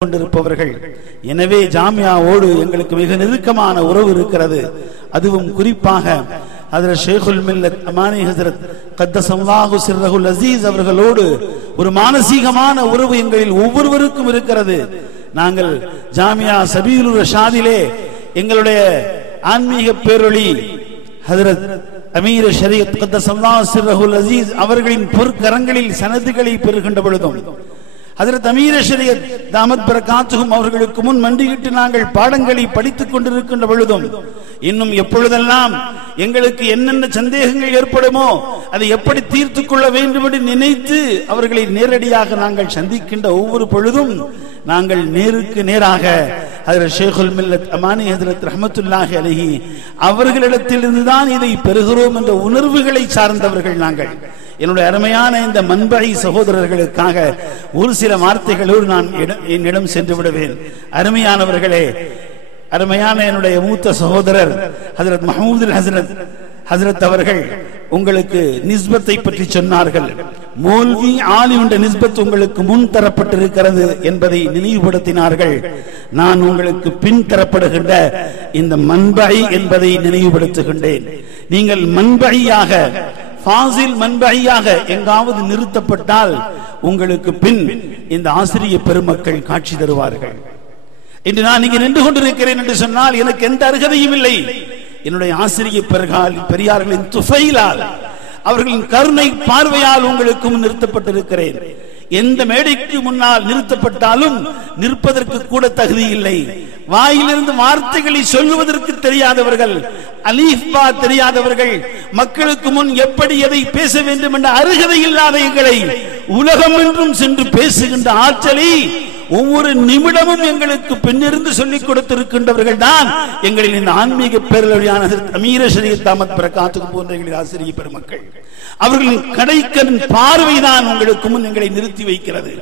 கொண்டிருப்பவர்கள். எனவே ஜாமியாவோடு எங்களுக்கு மிக நெருக்கமான உறவு இருக்கிறது. அதுவும் குறிப்பாக ஹஜ்ரத் ஷேகுல் மில்லத் அமானி ஹஜ்ரத் கத்தஸல்லாஹு சிர்ரஹுல் அஸீஸ் அவர்களோடு ஒரு மானசீகமான உறவு எங்களில் ஒவ்வொருவருக்கும் இருக்கிறது. நாங்கள் ஜாமியா சபீலுர் ரஷாதிலே எங்களுடைய ஆன்மீக பேரொளி ஹஜ்ரத் அமீர் ஷரீஅத் கத்தஸல்லாஹு சிர்ரஹுல் அஸீஸ் அவர்களின் பொற்கரங்களில் சனதுகளை பெறுகின்ற பொழுதும் ஹஜ்ரத் அமீர் ஷரீஅத் தாமத் பரகாத்துஹும் அவர்களுக்கு முன் மண்டியிட்டு நாங்கள் பாடங்களை படித்துக் கொண்டிருக்கின்ற பொழுதும் இன்னும் எப்பொழுதெல்லாம் எங்களுக்கு என்னென்ன சந்தேகங்கள் ஏற்படுமோ அதை எப்படி தீர்த்துக் கொள்ள வேண்டும் என்று நினைத்து அவர்களை நேரடியாக நாங்கள் சந்திக்கின்ற ஒவ்வொரு பொழுதும் நாங்கள் நேருக்கு நேராக ஹஜ்ரத் ஷேகுல் மில்லத் அமானி ஹஜ்ரத் ரஹ்மத்துல்லாஹி அலைஹி அவர்களிடத்திலிருந்துதான் இதை பெறுகிறோம் என்ற உணர்வுகளை சார்ந்தவர்கள் நாங்கள். என்னுடைய அருமையான இந்த மன்பை சகோதரர்களுக்காக ஒரு சில வார்த்தைகளோடு நான் என்னிடம் சென்று விடுவேன். அருமையானவர்களே, அருமையான என்னுடைய மூத்த சகோதரர் ஹஜ்ரத் மஹமூதுல் ஹஜ்ரத் அவர்கள் உங்களுக்கு நிஸ்பத்தை பற்றி சொன்னார்கள். மௌல்வி ஆலிம் என்ற நிஸ்பத் உங்களுக்கு முன் தரப்பட்டிருக்கிறது என்பதை நினைவுபடுத்தினார்கள். நான் உங்களுக்கு பின் தரப்படுகின்ற இந்த மன்பை என்பதை நினைவுபடுத்துகின்றேன். நீங்கள் மன்பையாக ஃபாசில் மன்பையாக எங்காவது நிறுத்தப்பட்டால் உங்களுக்கு பின் இந்த ஆசிரிய பெருமக்கள் காட்சி தருவார்கள். இன்று நான் இங்கே நின்று கொண்டிருக்கிறேன் என்று சொன்னால் எனக்கு எந்த அருகதையும் இல்லை. என்னுடைய ஆசிரிய பெரியார்களின் துஃபைலால் அவர்களின் கருணை பார்வையால் உங்களுக்கு முன் நிறுத்தப்பட்டிருக்கிறேன். எந்த மேடைக்கு முன்னால் நிறுத்தப்பட்டாலும் நிற்பதற்கு கூட தகுதி இல்லை. வாயிலிருந்து வார்த்தைகளை சொல்லுவதற்கு தெரியாதவர்கள், அலீஃப் பா தெரியாதவர்கள், மக்களுக்கு முன் எப்படி எதை பேச வேண்டும் என்ற அருகதை இல்லாத எங்களை உலகம் என்றும் சென்று பேசுகின்ற ஆற்றலை ஒவ்வொரு நிமிடமும் எங்களுக்கு பின்னிருந்து சொல்லிக் கொடுத்திருக்கின்றவர்கள் தான் எங்களின் இந்த ஆன்மீக பேரொழியான அமீர் ஷரீஅத் தாமத் பரகாத்துஹு போன்ற எங்களின் ஆசிரிய பெருமக்கள். அவர்களின் கடைக்கண் பார்வைதான் உங்களுக்கு முன் எங்களை நிறுத்தி வைக்கிறது.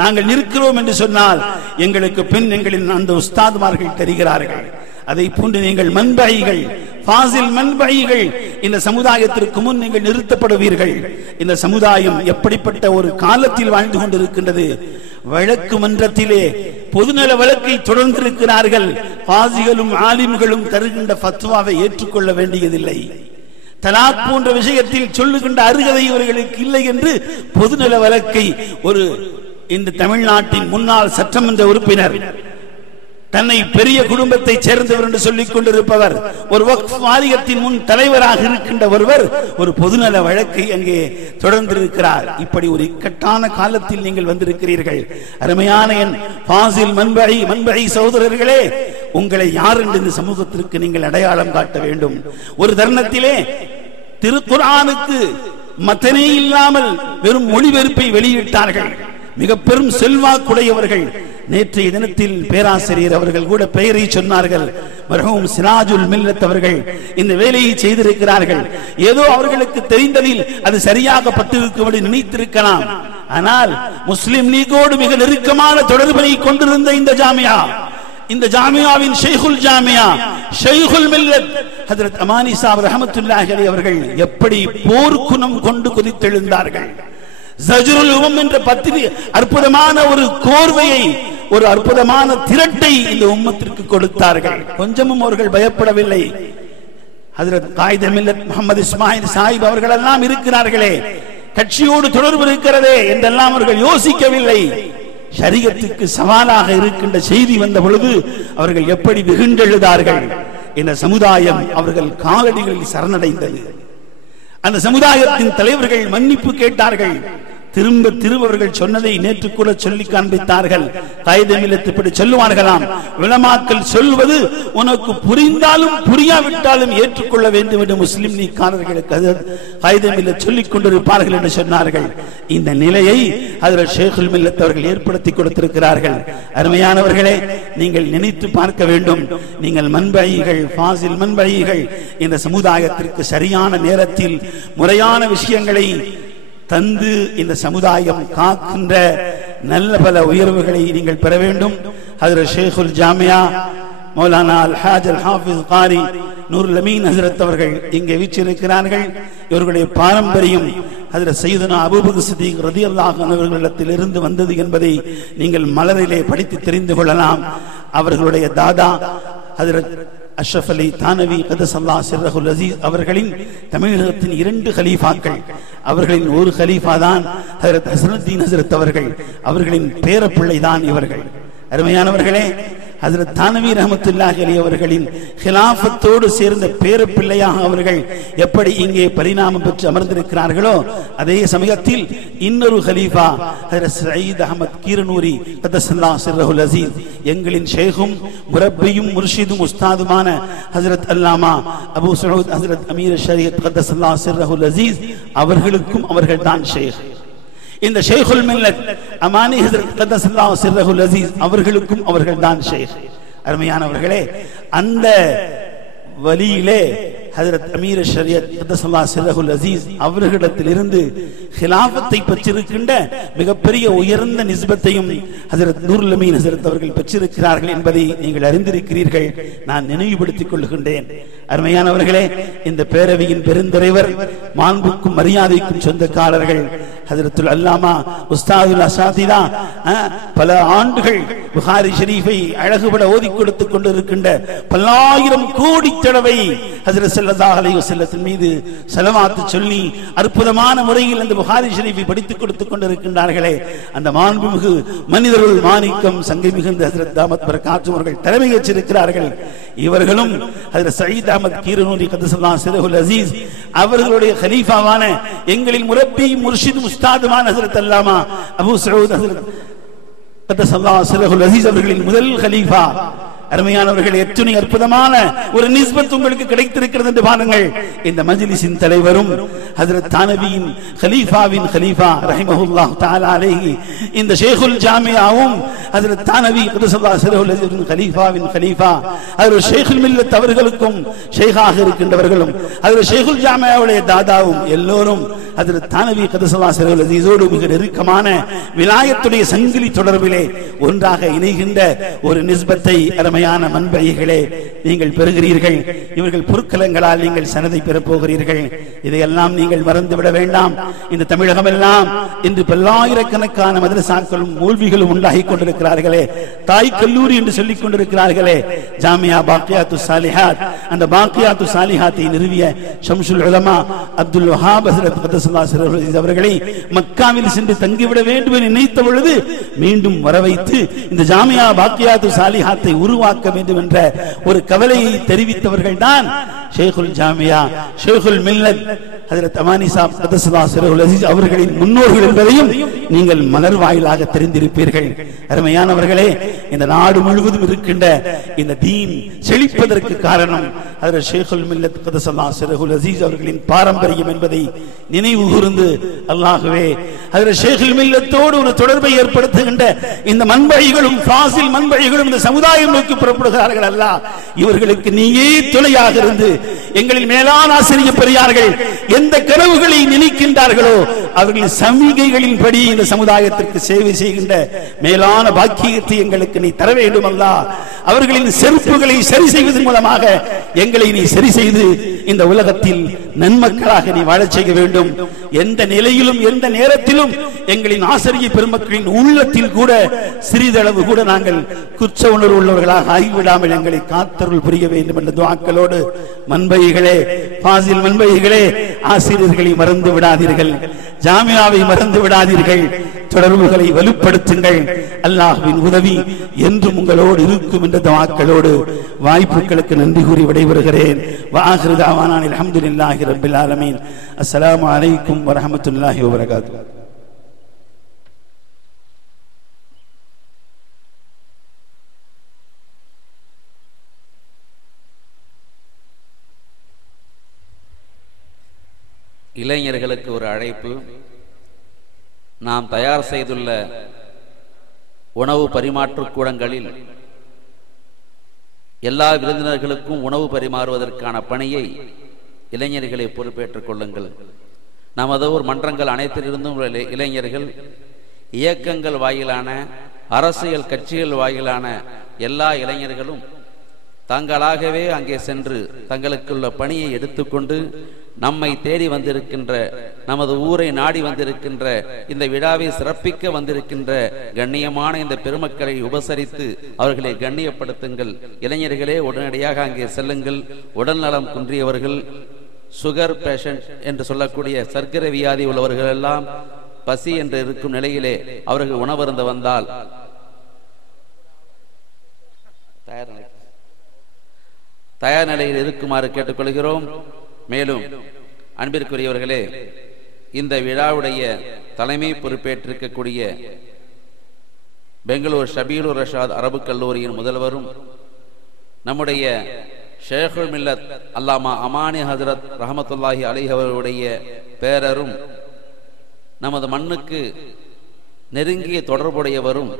நாங்கள் நிற்கிறோம் என்று சொன்னால் எங்களுக்கு பின் எங்களின் அந்த உஸ்தாத்மார்கள் தெரிகிறார்கள். அதை போன்று நீங்கள் மன்பைகள், ஃபாசில் மன்பைகள் இந்த சமுதாயத்திற்கு முன் நீங்கள் நிறுத்தப்படுவீர்கள். இந்த சமுதாயம் எப்படிப்பட்ட ஒரு காலத்தில் வாழ்ந்து கொண்டிருக்கின்றது. வழக்கு மன்றத்திலே பொதுநல வழக்கை தொடர்ந்திருக்கிறார்கள். காசிகளும் ஆலிம்களும் தருகின்ற ஃபத்வாவை ஏற்றுக்கொள்ள வேண்டியதில்லை. தலாக் போன்ற விஷயத்தில் சொல்லுகின்ற அருகதை இவர்களுக்கு இல்லை என்று பொதுநல வழக்கை ஒரு இந்த தமிழ்நாட்டின் முன்னாள் சட்டமன்ற உறுப்பினர், தன்னை பெரிய குடும்பத்தை சேர்ந்தவர் என்று சொல்லிக் கொண்டிருப்பவர், ஒரு வக்ஃப் வாரியத்தின் முன் தலைவராக இருக்கின்ற ஒருவர் ஒரு பொதுநல வழக்கை அங்கே தொடர்ந்திருக்கிறார். இப்படி ஒரு இக்கட்டான காலத்தில் நீங்கள் வந்திருக்கிறீர்கள். அருமையான என் ஃபாசில் மன்பை சகோதரர்களே, உங்களை யார் என்று இந்த சமூகத்திற்கு நீங்கள் அடையாளம் காட்ட வேண்டும். ஒரு தருணத்திலே திருக்குர்ஆனுக்கு மத்தனே இல்லாமல் வெறும் மொழிபெயர்ப்பை வெளியிட்டார்கள். மிக பெரும் செல்வாக்குடையவர்கள். நேற்றைய தினத்தில் பேராசிரியர் அவர்கள் கூட பெயரை சொன்னார்கள். மர்ஹூம் சிராஜுல் மில்லத் அவர்கள் இந்த வேலையை செய்திருக்கிறார்கள். ஏதோ அவர்களுக்கு தெரிந்ததில் அது சரியாக பட்டிருக்கும்படி நினைத்திருக்கலாம். ஆனால் முஸ்லிம் லீகோடு மிக நெருக்கமான தொடர்பை கொண்டிருந்த இந்த ஜாமியாவின் ஷேகுல் ஜாமியா ஷேகுல் மில்லத் ஹஜ்ரத் அமானி சாஹிப் ரஹ்மத்துல்லாஹி அலைஹி அவர்கள் எப்படி போர்க்குணம் கொண்டு குதித்தெழுந்தார்கள். ஜஜ்ருல் உம்மம் என்ற அற்புதமான ஒரு கோர்வையை, ஒரு அற்புதமான திரட்டை இந்த உம்மத்திற்கு கொடுத்தார்கள். கொஞ்சமும் அவர்கள் பயப்படவில்லை. ஹஜ்ரத் காயித் மில்லத் முஹம்மது இஸ்மாயில் சாஹிப் அவர்கள் எல்லாம் இருக்கிறார்களே, கட்சியோடு தொடர்பு இருக்கிறதே என்றெல்லாம் அவர்கள் யோசிக்கவில்லை. ஷரியத்துக்கு சவாலாக இருக்கின்ற செய்தி வந்த பொழுது அவர்கள் எப்படி வெகுண்டெழுதார்கள். இந்த சமுதாயம் அவர்கள் காலடிகளில் சரணடைந்தது. அந்த சமுதாயத்தின் தலைவர்கள் மன்னிப்பு கேட்டார்கள். திரும்ப அவர்கள் சொன்னதை நேற்று கூட சொல்லி காண்பித்தார்கள். காயிதமில்லத் இப்படி சொல்லுவார்களாம், உலமாக்கள் சொல்வது உனக்கு புரிந்தாலும் புரியாவிட்டாலும் ஏற்றுக்கொள்ள வேண்டும் என்று முஸ்லிம் லீக்காரர்களுக்கு காயிதமில்லத் சொல்லிக் கொண்டிருப்பார்கள் என்று சொன்னார்கள். இந்த நிலையை ஹஜ்ரத் ஷேகுல் மில்லத் அவர்கள் ஏற்படுத்தி கொடுத்திருக்கிறார்கள். அருமையானவர்களே, நீங்கள் நினைத்து பார்க்க வேண்டும். நீங்கள் மன்பைகள், ஃபாசில் மன்பைகள் இந்த சமுதாயத்திற்கு சரியான நேரத்தில் முறையான விஷயங்களை தந்து இந்த சமுதாயம் காக்கின்ற நல்ல பல உயர்வுகளை நீங்கள் பெற வேண்டும். ஹஜ்ரத் ஷேகுல் ஜாமியா மௌலானா அல்ஹாஜ் அல் ஹாஃபிஸ் காரி நூருல் அமீன் ஹஜ்ரத் அவர்கள் இங்கே வீற்றிருக்கிறார்கள். இவர்களுடைய பாரம்பரியம் ஹஜ்ரத் சையதுனா அபூபக்கர் சித்திக் ரலியல்லாஹு அன்ஹு அவர்களிடத்தில் இருந்து வந்தது என்பதை நீங்கள் மலரிலே படித்து தெரிந்து கொள்ளலாம். அவர்களுடைய தாதா ஹஜ்ரத் அஷ்ரஃப் அலி தானவி கதஸல்லாஹு சிர்ரஹுல் அஸீஸ் அவர்களின் தமிழகத்தின் 2 கலீஃபாக்கள். அவர்களின் ஒரு கலீஃபா தான் ஹஜ்ரத் ஹஸனுத்தீன் ஹஜ்ரத் அவர்கள். அவர்களின் பேரப்பிள்ளை தான் இவர்கள். அருமையானவர்களே, ஹஜ்ரத் தானவி ரஹ்மத்துல்லாஹி அலைஹி அவர்களின் ஹிலாஃபத்தோடு சேர்ந்த பேரப்பிள்ளையாக அவர்கள் எப்படி இங்கே பரிணாமம் பெற்று அமர்ந்திருக்கிறார்களோ, அதே சமயத்தில் இன்னொரு கலீஃபா ஹஜ்ரத் சயீத் அஹ்மத் கீரனூரி கதஸல்லாஹு சிர்ரஹுல் அஸீஸ், எங்களின் ஷேகும் முரப்பியும் முர்ஷிதும் உஸ்தாதுமான ஹஜ்ரத் அல்லாமா அபூ சஊத் ஹஜ்ரத் அமீர் ஷரீஅத் கதஸல்லாஹு சிர்ரஹுல் அஸீஸ் அவர்களுக்கும் அவர்கள் தான் ஷேக். இந்த ஷேகுல் மில்லத் அமானி ஹஜ்ரத் கதஸல்லாஹு சிர்ரஹுல் அஸீஸ் அவர்களுக்கும் அவர்கள் தான் ஷேக். அருமையானவர்களே, அந்த வலியிலே ஹஜ்ரத் அமீர் ஷரீஅத் கதஸல்லாஹு சிர்ரஹுல் அஸீஸ் அவர்களிடத்திலிருந்து ஹிலாஃபத்தை பெற்றிருக்கின்ற மிகப்பெரிய உயர்ந்த நிஸ்பத்தையும் ஹஜ்ரத் நூருல் அமீன் ஹஜ்ரத் அவர்கள் பெற்றிருக்கிறார்கள் என்பதை நீங்கள் அறிந்திருக்கிறீர்கள். நான் நினைவுபடுத்திக் கொள்கின்றேன். அருமையானவர்களே, இந்த பேரவையின் பெருந்தலைவர், மாண்புக்கும் மரியாதைக்கும் சொந்தக்காரர்கள் ஹஜ்ரத்துல் அல்லாமா உஸ்தாதுல் அஸாதிதா பல ஆண்டுகள் புகாரி ஷரீஃபை அழகுபட ஓதிக் கொடுத்துக் கொண்டிருக்கின்ற பல்லாயிரம் கோடி தடவை ஹஜ்ரத் ஸல்லல்லாஹு அலைஹி வஸல்லத்தின் மீது ஸலவாத் சொல்லி அற்புதமான முறையில் அந்த புகாரி ஷரீஃபை படித்துக் கொடுத்துக் கொண்டிருக்கின்றார்களே, அந்த மாண்புமிகு மனிதருள் மாணிக்கம் சங்கை மிகுந்த ஹஜ்ரத் தாமத் பரகாத்துஹு அவர்கள் தலைமை ஏற்றிருக்கிறார்கள். இவர்களும் ஹஜ்ரத் சயீத் அஹ்மத் கீரனூரி கதஸல்லாஹு சிர்ரஹுல் அஸீஸ் அவர்களுடைய கலீஃபாவான எங்களின் முரப்பி முர்ஷித் உஸ்தாதுமான ஹஜ்ரத் அல்லாமா அபூ சஊத் ஹஜ்ரத் கதஸல்லாஹு சிர்ரஹுல் அஸீஸ் அவர்களின் முதல் கலீஃபா. அருமையானவர்கள், எத்தனை அற்புதமான ஒரு நிஸ்பத் உங்களுக்கு கிடைத்திருக்கிறது என்று பாருங்கள். இந்த மஜ்லிஸின் தலைவரும் ஹஜ்ரத் தானவியின் கலீஃபாவின் கலீஃபா ரஹிமஹுல்லாஹ் தஆலா அலைஹி, இந்த ஷேகுல் ஜாமியாவும் ஹஜ்ரத் தானவி கதஸல்லாஹு சிர்ரஹுல் அஸீஸின் கலீஃபாவின் கலீஃபா ஹஜ்ரத் ஷேகுல் மில்லத் அவர்களுக்கும் ஷேகாக இருக்கின்றவர்களும் ஹஜ்ரத் ஷேகுல் ஜாமியாவுடைய தாதாவும் எல்லோரும் ஹஜ்ரத் தானவி கதஸல்லாஹு சிர்ரஹுல் அஸீஸோடு மிக நெருக்கமான விலாயத்துடைய சங்கிலி தொடர்பிலே ஒன்றாக இணைகின்ற ஒரு நிஸ்பத்தை அருமையான மன்பைகளே நீங்கள் பெறுகிறீர்கள். இவர்கள் பொற்கலங்களால் நீங்கள் சனதை பெறப் போகிறீர்கள். இதையெல்லாம் நீங்கள் மறந்துவிட வேண்டாம். இந்த தமிழகம் எல்லாம் இன்று பல்லாயிரக்கணக்கான மதரசாக்களும் மூல்விகளும் உண்டாகி கொண்டிருக்கிறார்களே, தாய் கல்லூரி என்று சொல்லிக் கொண்டிருக்கிறார்களே, ஜாமியா பாக்கியாத்து சாலிஹாத், அந்த பாக்கியாத்து சாலிஹாத்தை நிறுவிய ஷம்சுல் உலமா அப்துல் வஹாப் ஹஜ்ரத் கதஸல்லாஹு சிர்ரஹுல் அஸீஸ் அவர்களை மக்காவில் சென்று தங்கிவிட வேண்டும் என்று நினைத்த பொழுது மீண்டும் வரவைத்து இந்த ஜாமியா பாக்கியாத்து சாலிஹாத்தை உருவாக்க வேண்டும் என்ற ஒரு கவலையை தெரிவித்தவர்கள் தான் ஷேகுல் ஜாமியா ஷேகுல் மில்லத் ஹஜ்ரத் அமானி சாப் கதஸல்லாஹு சிர்ரஹுல் அஸீஸ் அவர்களின் முன்னோர்கள் என்பதையும் நீங்கள் மலர் வாயிலாக தெரிந்திருப்பீர்கள். அருமையானவர்களே, இந்த நாடு முழுவதும் இருக்கின்ற இந்த தீன் செழிப்பதற்கு காரணம் ஹஜ்ரத் ஷேகுல் மில்லத் கதஸல்லாஹு சிர்ரஹுல் அஸீஸ் அவர்களின் பாரம்பரியம் என்பதை நினைவு கூர்ந்து, அல்லாஹ்வே ஹஜ்ரத் ஷேகுல் மில்லத்தோடு ஒரு தொடர்பை ஏற்படுத்துகின்ற இந்த மன்பைகளும் ஃபாசில் மன்பைகளும் இந்த சமுதாயம் நோக்கி புறப்படுகிறார்கள். அல்லாஹ் இவர்களுக்கு நீயே துணையாக இருந்து எங்களின் மேலான ஆசிரியர் பெரியார்கள் எந்த கனவுகளை நினைக்கின்றார்களோ அவர்களின் சமிகைகளின் படி இந்த சமுதாயத்திற்கு சேவை செய்கின்ற மேலான பாக்கியத்தை எங்களுக்கு நீ தர வேண்டும். அல்லாஹ் அவர்களின் செருப்புகளை சரி செய்வதன் மூலமாக எங்களை நீ சரி செய்து இந்த உலகத்தில் நன்மக்களாக நீ வாழச் செய்ய வேண்டும். எந்த நிலையிலும் எந்த நேரத்திலும் எங்களின் ஆசிரியர் பெருமக்களின் உள்ளத்தில் கூட சிறிதளவு கூட நாங்கள் குற்ற உணர்வு உள்ளவர்களாக ஆகிவிடாமல் எங்களை காத்தருள் புரிய வேண்டும் என்ற துஆக்களோடு, மன்பைகளே, ஃபாசில் மன்பைகளே, ஆசிரியர்களை மறந்து விடாதீர்கள், ஜாமியாவை மறந்து விடாதீர்கள், தொடர்புகளை வலுப்படுத்துங்கள். அல்லாஹ்வின் உதவி என்றும் உங்களோடு இருக்கும் என்ற துஆக்களோடு வாய்ப்புகளுக்கு நன்றி கூறி விடைபெறுகிறேன். வஆகிரு தஅவானா அல்ஹம்துலில்லாஹி ரப்பில் ஆலமீன். அஸ்ஸலாமு அலைக்கும் வரஹ்மத்துல்லாஹி வபரகாத்துஹு. இளைஞர்களுக்கு ஒரு அழைப்பு. நாம் தயார் செய்துள்ள உணவு பரிமாற்று கூடங்களில் எல்லா விருந்தினர்களுக்கும் உணவு பரிமாறுவதற்கான பணியை இளைஞர்களை பொறுப்பேற்றுக் கொள்ளுங்கள். நமது ஊர் மன்றங்கள் அனைத்திலிருந்தும் இளைஞர்கள், இயக்கங்கள் வாயிலான, அரசியல் கட்சிகள் வாயிலான எல்லா இளைஞர்களும் தங்களாகவே அங்கே சென்று தங்களுக்குள்ள பணியை எடுத்துக்கொண்டு நம்மை தேடி வந்திருக்கின்ற, நமது ஊரை நாடி வந்திருக்கின்ற, இந்த விழாவை சிறப்பிக்க வந்திருக்கின்ற கண்ணியமான இந்த பெருமக்களை உபசரித்து அவர்களை கண்ணியப்படுத்துங்கள். இளைஞர்களே, உடனடியாக அங்கே செல்லுங்கள். உடல்நலம் குன்றியவர்கள், சுகர் பேஷண்ட் என்று சொல்லக்கூடிய சர்க்கரை வியாதி உள்ளவர்கள் எல்லாம் பசி என்று இருக்கும் நிலையிலே அவர்கள் உணவருந்த வந்தால் தயார் நிலையில் இருக்குமாறு கேட்டுக்கொள்கிறோம். மேலும் அன்பிற்குரியவர்களே, இந்த விழாவுடைய தலைமை பொறுப்பேற்றிருக்கக்கூடிய பெங்களூர் ஷபீலுர் ரஷாத் அரபு கல்லூரியின் முதல்வரும் நம்முடைய ஷேகுல் மில்லத் அல்லாமா அமானி ஹஜ்ரத் ரஹமத்துல்லாஹி அலைஹி அவர்களுடைய பேரரும் நமது மண்ணுக்கு நெருங்கிய தொடர்புடையவரும்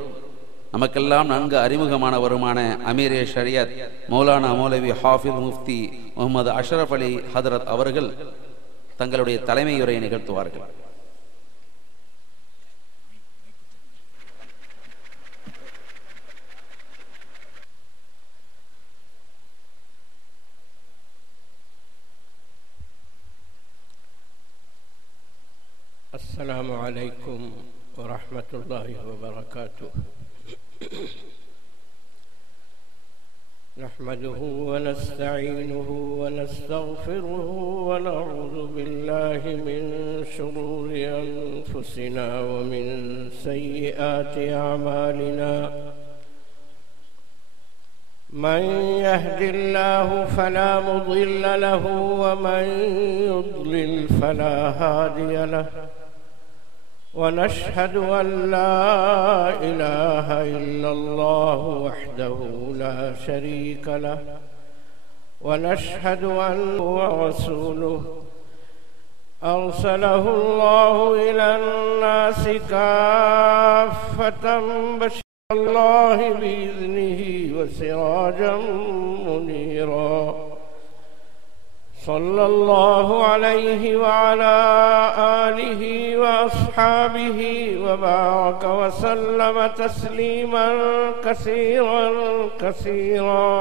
நமக்கெல்லாம் நன்கு அறிமுகமானவருமான அமீரே ஷரியத் மௌலானா மௌலவி ஹாஃபிஸ் முஃப்தி முகமது அஷ்ரஃப் அலி ஹதரத் அவர்கள் தங்களுடைய தலைமையுரையை நிகழ்த்துவார்கள். السلام عليكم ورحمة الله وبركاته. نحمده ونستعينه ونستغفره ونعوذ بالله من شرور أنفسنا ومن سيئات أعمالنا. من يهد الله فلا مضل له ومن يضلل فلا هادي له. ونشهد أن لا إله إلا الله وحده لا شريك له. ونشهد أنه رسوله أرسله الله إلى الناس كافة بشيرا الله بإذنه وسراجا منيرا. صلى الله عليه وعلى آله وأصحابه وبارك وسلم تسليما كثيرا كثيرا.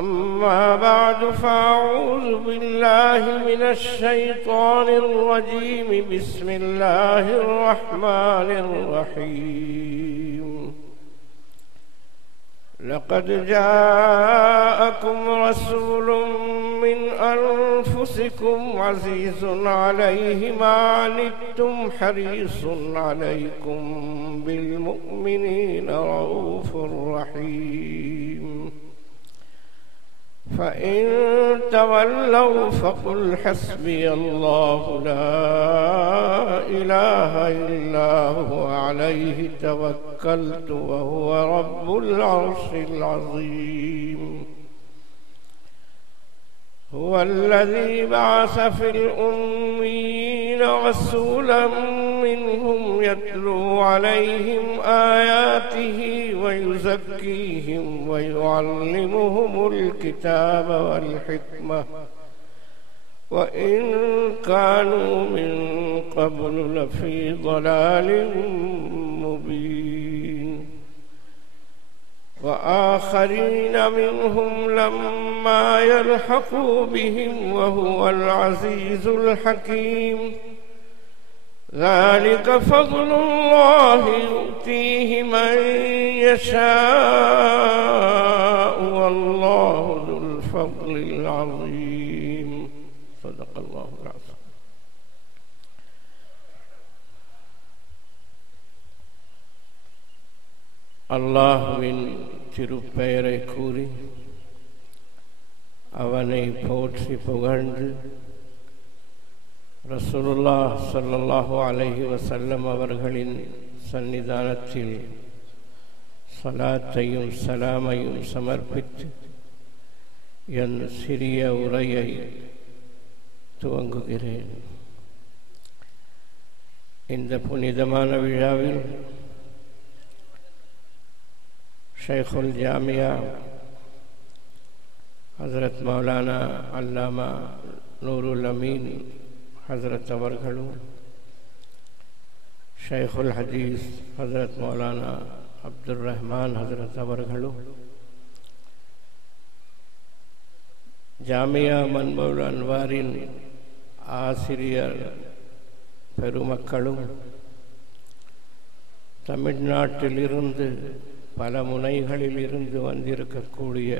أما بعد، فأعوذ بالله من الشيطان الرجيم. بسم الله الرحمن الرحيم. لقد جاءكم رسول من أنفسكم عزيز عليه ما عنتم حريص عليكم بالمؤمنين رؤوف رحيم. فإن تولوا فقل حسبي الله لا إله إلا هو عليه توكلت وهو رب العرش العظيم. هو الذي بعث في الأميين رسولا منهم يتلو عليهم آياته ويزكيهم ويعلمهم الكتاب والحكمة وإن كانوا من قبل لفي ضلال مبين. وآخرين منهم لما يلحقوا بهم وهو العزيز الحكيم. ذلك فضل الله يؤتيه من يشاء والله ذو الفضل العظيم. صدق الله العظيم. அல்லாஹ்வின் திருப்பெயரை கூறி அவனை போற்றி புகழ்ந்து ரசூலுல்லாஹ் ஸல்லல்லாஹு அலைஹி வஸல்லம் அவர்களின் சன்னிதானத்தில் ஸலாத்தையும் ஸலாமையும் சமர்ப்பித்து என் சிறிய உரையை துவங்குகிறேன். இந்த புனிதமான விழாவில் ஷைகுல் ஜாமியா ஹஜ்ரத் மௌலானா அல்லாமா நூருல் அமீன் ஹஜ்ரத் அவர்களும், ஷைகுல் ஹதீஸ் ஹஜ்ரத் மௌலானா அப்துல் ரஹ்மான் ஹஜ்ரத் அவர்களும், ஜாமியா மன்மவுல் அன்வாரின் ஆசிரியர் பெருமக்களும் தமிழ்நாட்டிலிருந்து பல முனைகளில் இருந்து வந்திருக்கக்கூடிய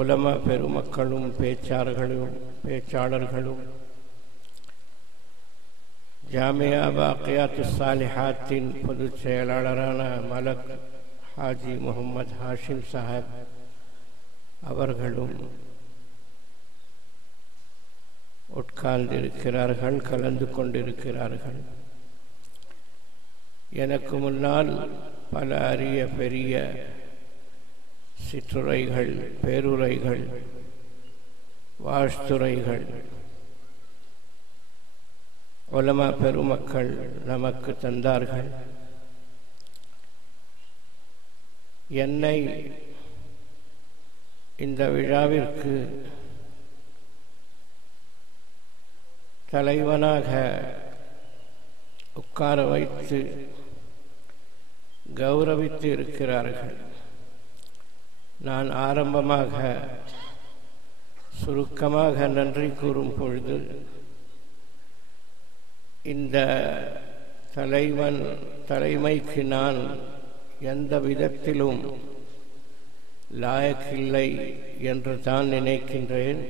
உலமா பெருமக்களும் பேச்சாளர்களும் ஜாமியா பாக்கியாத்து சாலிஹாத்தின் பொதுச் செயலாளரான மலக் ஹாஜி முகமது ஹாஷிம் சாஹிப் அவர்களும் உட்கார்ந்திருக்கிறார்கள், கலந்து கொண்டிருக்கிறார்கள். எனக்கு முன்னால் பல அரிய பெரிய சிற்றுரைகள், பேருரைகள், வாழ்த்துரைகள் உலமா பெருமக்கள் நமக்கு தந்தார்கள். என்னை இந்த விழாவிற்கு தலைவனாக உட்கார வைத்து கௌரவித்து இருக்கிறார்கள். நான் ஆரம்பமாக சுருக்கமாக நன்றி கூறும் பொழுது, இந்த தலைமைக்கு நான் எந்த விதத்திலும் லாயக்கில்லை என்று தான் நினைக்கின்றேன்.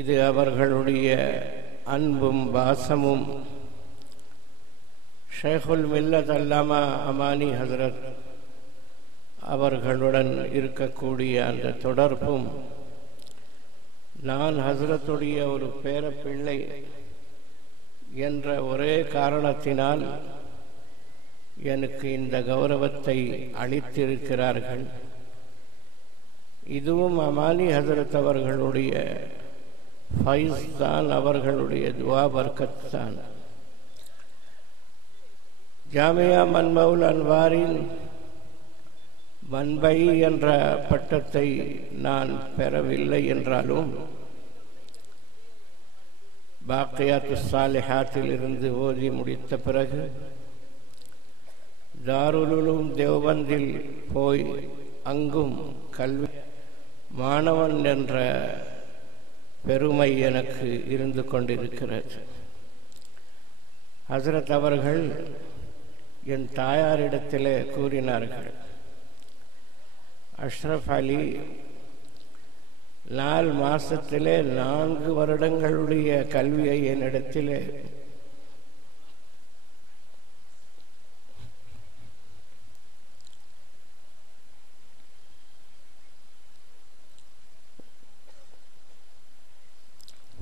இது அவர்களுடைய அன்பும் பாசமும், ஷேகுல் மில்லத் அல்லாமா அமானி ஹசரத் அவர்களுடன் இருக்கக்கூடிய அந்த தொடர்பும், நான் ஹசரத்துடைய ஒரு பேரப்பிள்ளை என்ற ஒரே காரணத்தினால் எனக்கு இந்த கௌரவத்தை அளித்திருக்கிறார்கள். இதுவும் அமானி ஹசரத் அவர்களுடைய ஃபைஸ் தான், அவர்களுடைய துவா பர்கத் தான். ஜாமியா மன்மவுல் அன்வாரின் மன்பை என்ற பட்டத்தை நான் பெறவில்லை என்றாலும், பாக்கியாத்து சாலிஹாத்தில் இருந்து ஓதி முடித்த பிறகு தாருல் உலூம் தேவபந்தில் போய் அங்கும் கல்வி மாணவன் என்ற பெருமை எனக்கு இருந்து கொண்டிருக்கிறது. ஹசரத் அவர்கள் என் தாயாரிடத்திலே கூறினார்கள், அஷ்ரஃப் அலி 4 மாசத்திலே 4 வருடங்களுடைய கல்வியை என்னிடத்திலே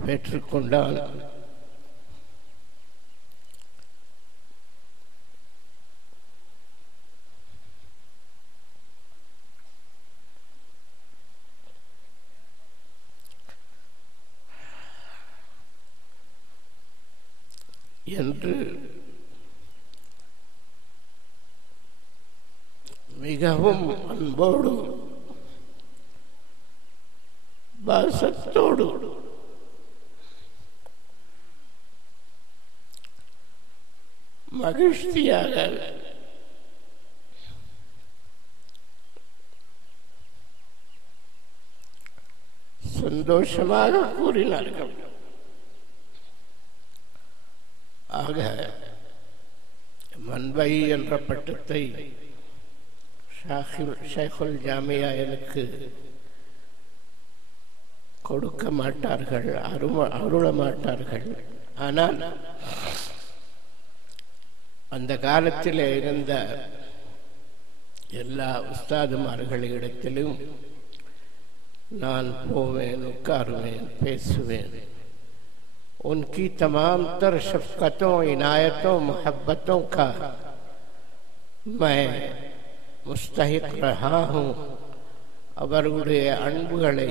பெற்றுக்கொண்டால் என்று மிகவும் அன்போடு பாசத்தோடு மகிழ்ச்சியாக சந்தோஷமாக கூறினார்கள். ஆக மன்பை என்ற பட்டத்தை ஷேகுல் ஜாமியா எனக்கு கொடுக்க மாட்டார்கள், அருள மாட்டார்கள். ஆனால் அந்த காலத்தில் இருந்த எல்லா உஸ்தாதுமார்களிடத்திலும் நான் போவேன், உட்காருவேன், பேசுவேன். उनकी तमाम तर शफ़क़तों, इनायतों, मोहब्बतों का मैं मुस्तहिक़ रहा हूँ. அவர்களுடைய அன்புகளை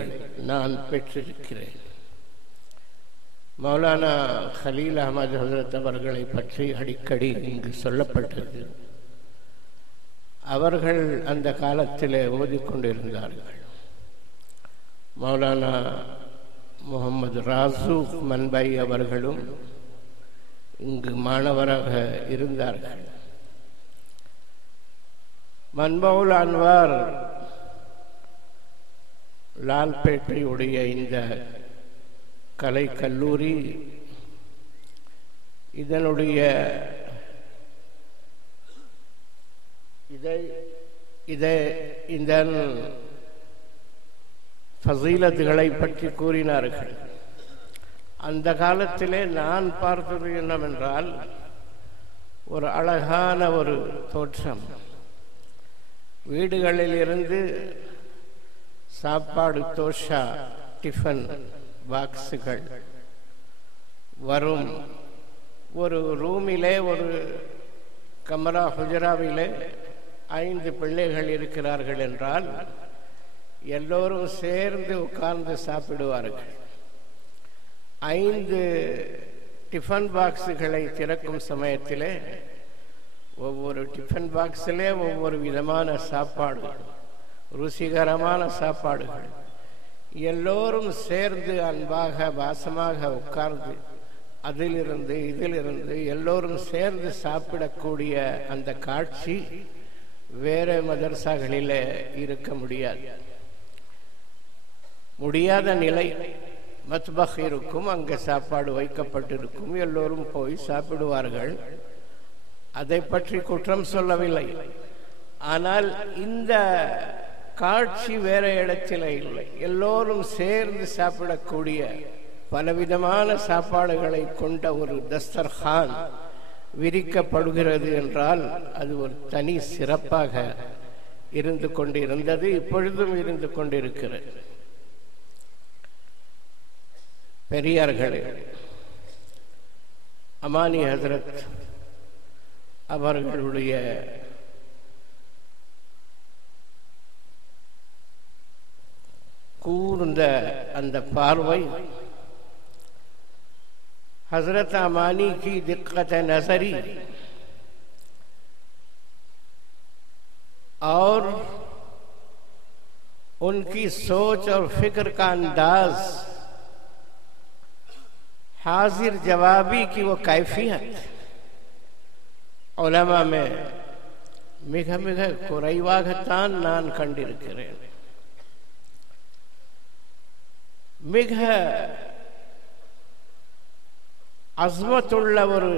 நான் பெற்றிருக்கிறேன். மௌலானா கலீல் அஹமது ஹசரத் அவர்களை பற்றி அடிக்கடி இங்கு சொல்லப்பட்டது. அவர்கள் அந்த காலத்திலே ஓதிக்கொண்டிருந்தார்கள். மௌலானா முகமது ராசூக் மன்பை அவர்களும் இங்கு மாணவராக இருந்தார்கள். மன்மவுல் அன்வார் லால்பேட்டையுடைய இந்த கலை கல்லூரி இதனுடைய இந்த ஃபசீலத்துகளை பற்றி கூறினார்கள். அந்த காலத்திலே நான் பார்த்தது என்னவென்றால், ஒரு அழகான ஒரு தோற்றம். வீடுகளில் இருந்து சாப்பாடு, தோஷா, டிஃபன் பாக்ஸுகள் வரும். ஒரு ரூமிலே, ஒரு கமரா ஹுஜராவிலே 5 பிள்ளைகள் இருக்கிறார்கள் என்றால் எல்லோரும் சேர்ந்து உட்கார்ந்து சாப்பிடுவார்கள். 5 டிஃபன் பாக்ஸுகளை திறக்கும் சமயத்திலே ஒவ்வொரு டிஃபன் பாக்ஸிலே ஒவ்வொரு விதமான சாப்பாடுகள், ருசிகரமான சாப்பாடுகள். எல்லோரும் சேர்ந்து அன்பாக வாசமாக உட்கார்ந்து அதிலிருந்து இதிலிருந்து எல்லோரும் சேர்ந்து சாப்பிடக்கூடிய அந்த காட்சி வேற மதரசாகளில் இருக்க முடியாத நிலை. மத்பக் இருக்கும், அங்கே சாப்பாடு வைக்கப்பட்டிருக்கும், எல்லோரும் போய் சாப்பிடுவார்கள். அதை பற்றி குற்றம் சொல்லவில்லை. ஆனால் இந்த காட்சி வேற இடத்தில் இல்லை. எல்லோரும் சேர்ந்து சாப்பிடக்கூடிய பலவிதமான சாப்பாடுகளை கொண்ட ஒரு தஸ்தர்கான் விரிக்கப்படுகிறது என்றால் அது ஒரு தனி சிறப்பாக இருந்து கொண்டிருந்தது, இப்பொழுதும் இருந்து கொண்டிருக்கிறது. பெரியார்களே, அமானி ஹசரத் அவர்களுடைய கூர்ந்த அந்த பார்வை, हजरत अमानी की दिक्कत नजरी और उनकी सोच और फिक्र का अंदाज, हाजिर जवाबी की वो कैफियत उलमा में மிக மிக குறைவாகத்தான் நான் கண்டிருக்கிறேன். மிக அஸ்மத்துள்ள ஒரு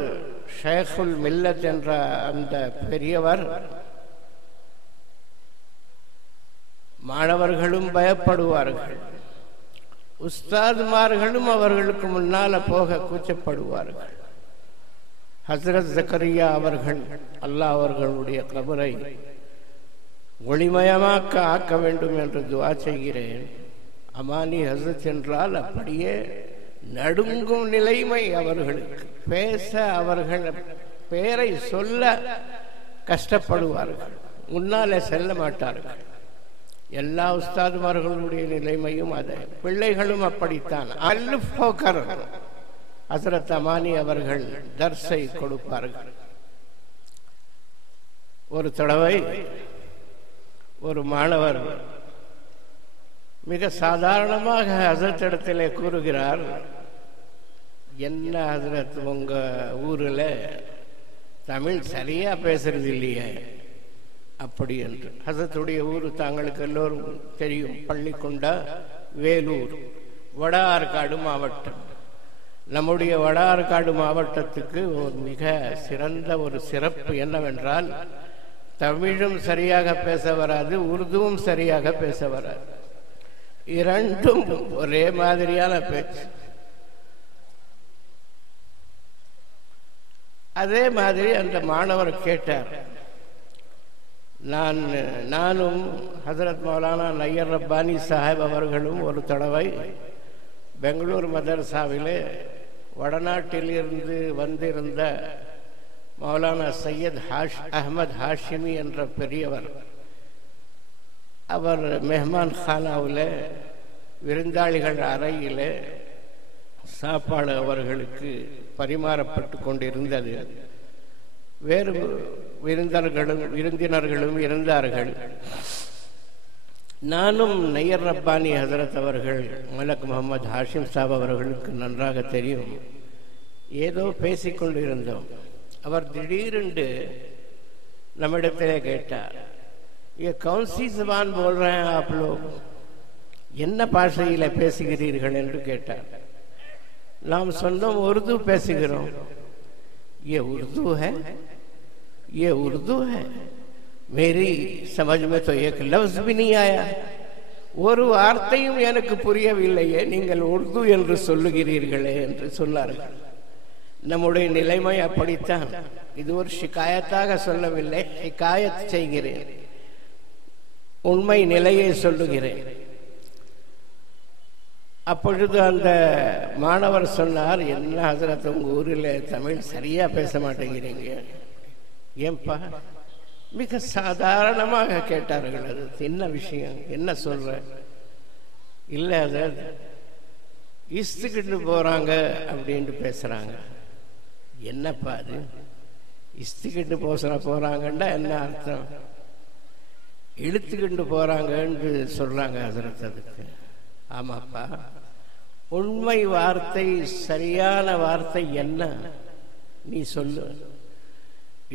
ஷேகுல் மில்லத் என்ற அந்த பெரியவர், மாணவர்களும் பயப்படுவார்கள், உஸ்தாதுமார்களும் அவர்களுக்கு முன்னால போக கூச்சப்படுவார்கள். ஹஸ்ரத் ஜக்கரியா அவர்கள், அல்லாஹ் அவர்களுடைய கபரை ஒளிமயமாக்க ஆக்க வேண்டும் என்று துஆ செய்கிறேன். அமானி ஹஸ்ரத் என்றால் அப்படியே நடுங்கும் நிலைமை அவர்களுக்கு. பேச, அவர்கள் பெயரை சொல்ல கஷ்டப்படுவார்கள், முன்னாலே செல்ல மாட்டார்கள். எல்லா உஸ்தாதுமார்களுடைய நிலைமையும் அதை, பிள்ளைகளும் அப்படித்தான். அல்ஃப் ஹோக்கர் ஹஸ்ரத் அமானி அவர்கள் தர்ஸை கொடுப்பார்கள். ஒரு தடவை ஒரு மாணவர் மிக சாதாரணமாக ஹசரத் இடத்திலே கூறுகிறார், என்ன ஹசரத் உங்க ஊரில் தமிழ் சரியா பேசுறது இல்லையே அப்படி என்று. ஹசரத்துடைய ஊர் தாங்களுக்கு எல்லோரும் தெரியும், பள்ளிக்கொண்டா, வேலூர், வட ஆற்காடு மாவட்டம். நம்முடைய வட ஆற்காடு மாவட்டத்துக்கு ஒரு மிக சிறந்த ஒரு சிறப்பு என்னவென்றால், தமிழும் சரியாக பேச வராது, உருதுவும் சரியாக பேச வராது, இரண்டும் ஒரே மாதிரியான பேச்சு. அதே மாதிரி அந்த மாணவர் கேட்டார், நானும் ஹசரத் மௌலானா நையர் ரப்பானி சாஹிப் அவர்களும் ஒரு தடவை பெங்களூர் மதரசாவிலே வடநாட்டில் இருந்து வந்திருந்த மௌலானா சையத் அஹமத் ஹாஷிமி என்ற பெரியவர், அவர் மெஹமான் கானாவில் விருந்தாளிகள் அறையில் சாப்பாடு அவர்களுக்கு பரிமாறப்பட்டு கொண்டிருந்தது. வேறு விருந்தினர்களும் இருந்தார்கள். நானும் நையர் ரப்பானி ஹசரத் அவர்கள், மலக் முகமது ஹாஷிம் சாப் அவர்களுக்கு நன்றாக தெரியும், ஏதோ பேசிக்கொண்டிருந்தோம். அவர் திடீரென்று நம்மிடத்திலே கேட்டார், ये कौन सी जबान बोल रहे हैं आप लोग? என்ன பாஷையில பேசுகிறீர்கள் என்று கேட்டார். நாம் சொன்னோம், உருது பேசுகிறோம். ये उर्दू है, ये उर्दू है, मेरी समझ में तो एक लफ्ज भी नहीं आया. ஒரு வார்த்தையும் எனக்கு புரியவில்லையே, நீங்கள் உருது என்று சொல்லுகிறீர்களே என்று சொன்னார்கள். நம்முடைய நிலைமை அப்படித்தான். இது ஒரு ஷிகாயத்தாக சொல்லவில்லை, ஷிகாயத் செய்கிறேன், உண்மை நிலையை சொல்லுகிறேன். அப்பொழுது அந்த மாணவர் சொன்னார், என்ன ஹசரத் உங்க ஊரில் தமிழ் சரியா பேச மாட்டேங்கிறீங்க, ஏன்பா? மிக சாதாரணமாக கேட்டார்கள். அது என்ன விஷயம், என்ன சொல்ற? இல்லை அதை இஸ்துக்கிட்டு போறாங்க அப்படின்ட்டு பேசுறாங்க. என்னப்பா அது இஸ்துக்கிட்டு போறாங்கண்டா என்ன அர்த்தம்? இழுத்துக்கிட்டு போறாங்கன்னு சொல்றாங்க ஹசரத். அதுக்கு ஆமாப்பா, உண்மை வார்த்தை, சரியான வார்த்தை என்ன நீ சொல்லு.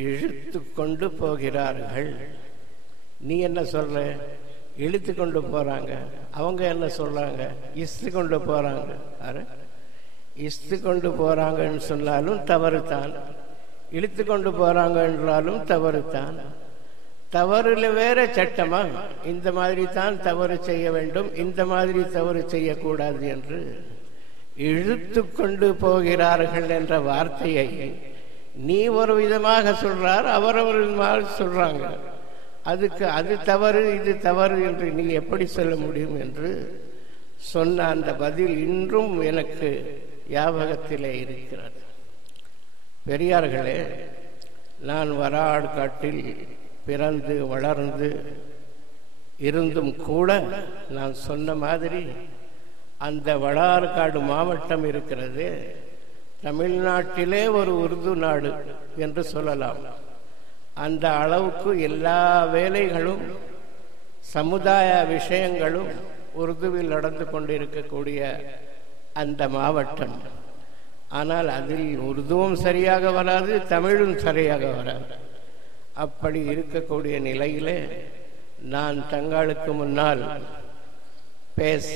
இழுத்து கொண்டு போகிறார்கள். நீ என்ன சொல்ற? இழுத்து கொண்டு போறாங்க. அவங்க என்ன சொல்றாங்க? இஸ்து கொண்டு போறாங்க. இஸ்து கொண்டு போறாங்கன்னு சொன்னாலும் தவறு தான், இழுத்து கொண்டு போறாங்க என்றாலும் தவறு தான். தவறுல வேற சட்டமா? இந்த மாதிரி தான் தவறு செய்ய வேண்டும், இந்த மாதிரி தவறு செய்யக்கூடாது என்று இழுத்து கொண்டு போகிறார்கள் என்ற வார்த்தையை நீ ஒரு விதமாக சொல்றார், அவர் ஒரு விதமாக சொல்றாங்க. அதுக்கு அது தவறு இது தவறு என்று நீ எப்படி சொல்ல முடியும் என்று சொன்ன அந்த பதில் இன்றும் எனக்கு ஞாபகத்திலே இருக்கிறது. பெரியார்களே, நான் வராட்காட்டில் பிறந்து வளர்ந்து இருந்தும் கூட நான் சொன்ன மாதிரி அந்த வடார்காடு மாவட்டம் இருக்கிறது, தமிழ்நாட்டிலே ஒரு உருது நாடு என்று சொல்லலாம். அந்த அளவுக்கு எல்லா வேலைகளும் சமுதாய விஷயங்களும் உருதுவில் நடந்து கொண்டிருக்கக்கூடிய அந்த மாவட்டம். ஆனால் அதில் உருதுவும் சரியாக வராது, தமிழும் சரியாக வராது. அப்படி இருக்கக்கூடிய நிலையிலே நான் தங்களுக்கு முன்னால் பேச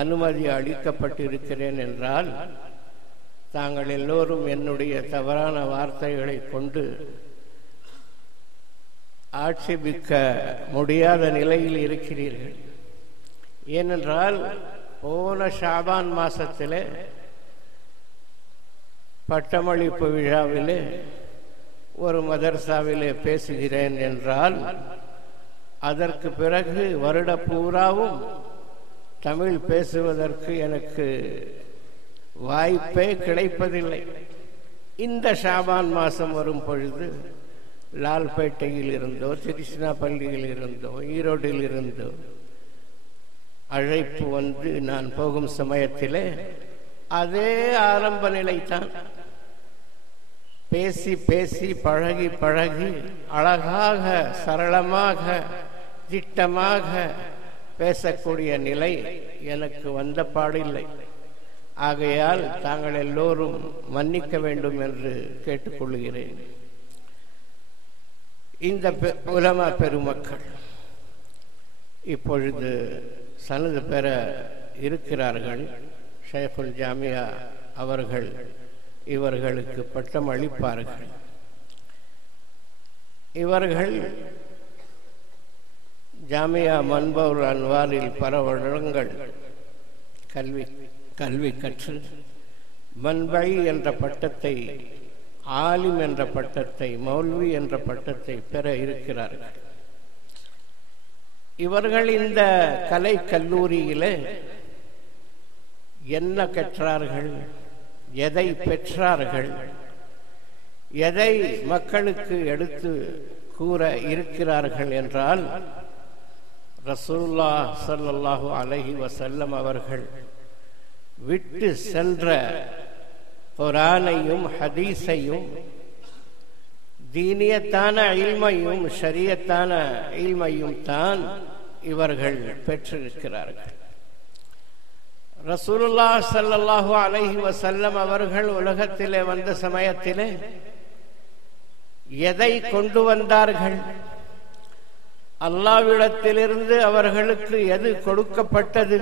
அனுமதி அளிக்கப்பட்டிருக்கிறேன் என்றால் தாங்கள் எல்லோரும் என்னுடைய தவறான வார்த்தைகளை கொண்டு ஆட்சேபிக்க முடியாத நிலையில் இருக்கிறீர்கள். ஏனென்றால் போன ஷாபான் மாசத்திலே பட்டமளிப்பு விழாவிலே ஒரு மதரசாவிலே பேசுகிறேன் என்றால் அதற்கு பிறகு வருட பூராவும் தமிழ் பேசுவதற்கு எனக்கு வாய்ப்பே கிடைப்பதில்லை. இந்த ஷாபான் மாசம் வரும் பொழுது லால்பேட்டையில் இருந்தோ, திருச்சினாப்பள்ளியில் இருந்தோ, ஈரோட்டில் இருந்தோ அழைப்பு வந்து நான் போகும் சமயத்திலே அதே ஆரம்ப நிலைத்தான். பேசி பேசி பழகி பழகி அழகாக சரளமாக திட்டமாக பேசக்கூடிய நிலை எனக்கு வந்த பாடில்லை. ஆகையால் தாங்கள் எல்லோரும் மன்னிக்க வேண்டும் என்று கேட்டுக்கொள்கிறேன். இந்த உலமா பெருமக்கள் இப்பொழுது சனது பெற இருக்கிறார்கள். ஷேகுல் ஜாமியா அவர்கள் இவர்களுக்கு பட்டம் அளிப்பார்கள். இவர்கள் ஜாமியா மன்பவுல் அன்வாரில் பல வருடங்கள் கல்வி கற்று மன்பை என்ற பட்டத்தை, ஆலிம் என்ற பட்டத்தை, மௌல்வி என்ற பட்டத்தை பெற இருக்கிறார்கள். இவர்கள் இந்த கலை கல்லூரியிலே என்ன கற்றார்கள், எதை பெற்றார்கள், எதை மக்களுக்கு எடுத்து கூற இருக்கிறார்கள் என்றால் ரசூலுல்லாஹ் ஸல்லல்லாஹு அலைஹி வஸல்லம் அவர்கள் விட்டு சென்ற குர்ஆனையும் ஹதீஸையும் தீனியத்தான இல்மையும் ஷரியத்தான இல்மையும் தான் இவர்கள் பெற்றிருக்கிறார்கள். ரசூலுல்லாஹ் ஸல்லல்லாஹு அலைஹி வஸல்லம் அவர்கள் உலகத்திலே வந்த சமயத்திலே எதை கொண்டு வந்தார்கள்? அல்லாஹ்விடத்திலிருந்து அவர்களுக்கு எது கொடுக்கப்பட்டது?